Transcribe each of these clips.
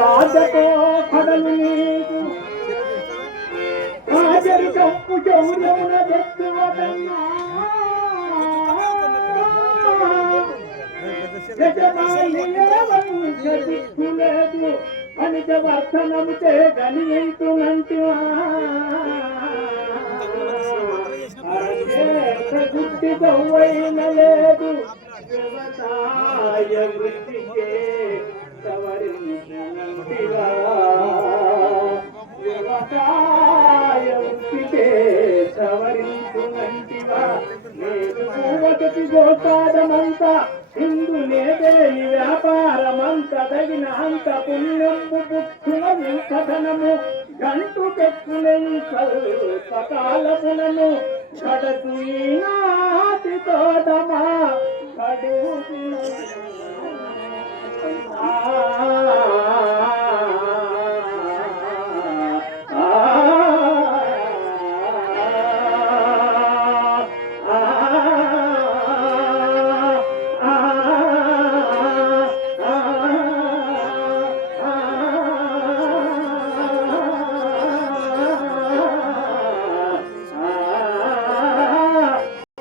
రాజతో కడలు నీకు రాజరి కప్పు చౌర్యమున తెచ్చువదన్నా దిక్కులేదు అనిజ వర్ధనము చేయగలి ఎంతునంటివా గుడ్డి గవ్వైన లేదు వ్యవసాయ వృత్తికే సవరించినంటివా వ్యవసాయ వృత్తికే సవరించునంటివా నేను పూవకటి గోపాదమంతా ఇందు లేదేని వ్యాపారమంత తగిన అంత పుణ్యము పుచ్చునము కథనము గంటు పెట్టునని స్వల్పకాలమునము గడకు ఈనాటి తోటమా కడుగు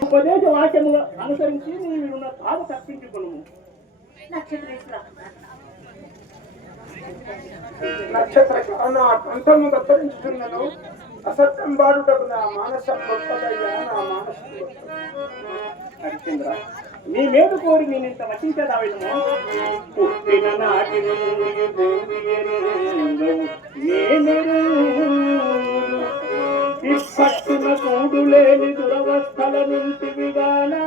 ఉపదేశ వాక్యముగా అనుసరించి నీవున్న బాధ తప్పించుకును. నక్షత్ర నా పంతము దత్తరించుతున్నను అసత్యం బాడుటకు నా మానస గొప్పదయ్యా నా మానస హరిశ్చంద్ర నీ మీద కోరి నేను ఇంత వచించదావిడము పుట్టిన నాటి పట్టున కూడు లేని దురవస్థల నుంచి విగానా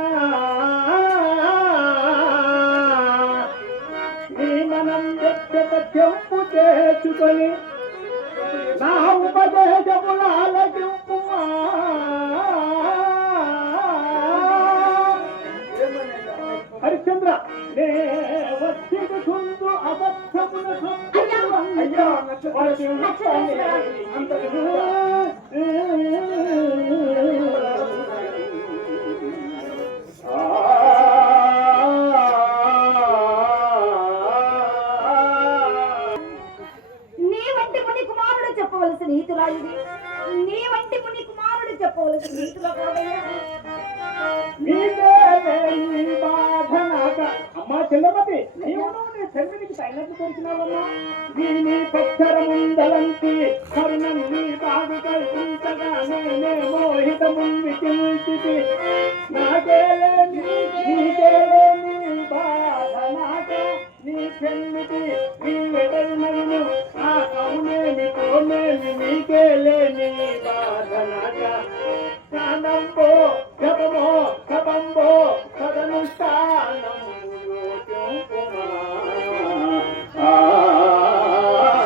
నీ మనం వ్యక్త చెంపు చేసుకొని నా ఉపదేశములాలకింపుమా హరిశ్చంద్ర నే వచ్చిడు సుందు అబద్ధమున నీ వంటి ముని కుమారుడు చెప్పవలసిన నీతుల అమ్మా చెల్లమతి నీవు నీ చెల్లికి తగినట్టు కోరిచినావమ్మా దీని పక్షరముందలంతి కరుణం నీ బాగు కల్పించగా నేనే మోహితముంది కించితి నాకేలేని నీకేలేని బాధ నాక నీ చెల్లికి నీ ఎడలను ఆ అవునేమి కోనేమి నీకేలేని బాధ నాక